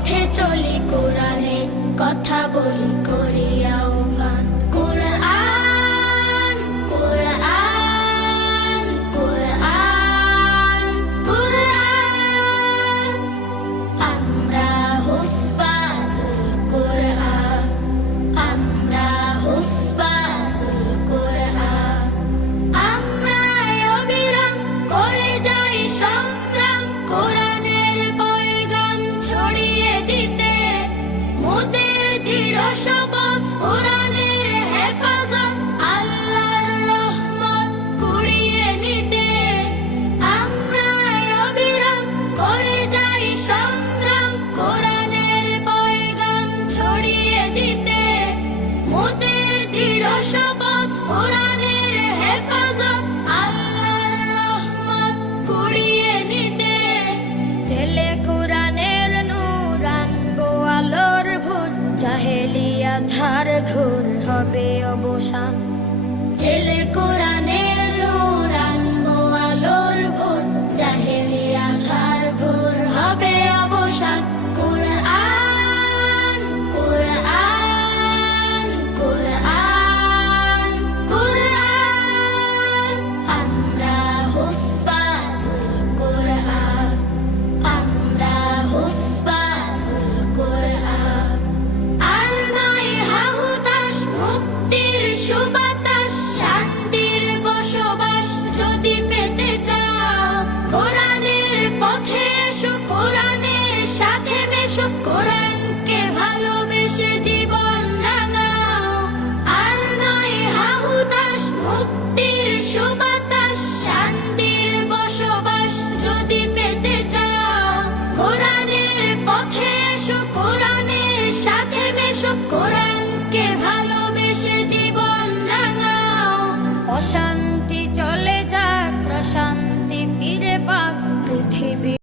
পথে চলি ধার হবে অবসান।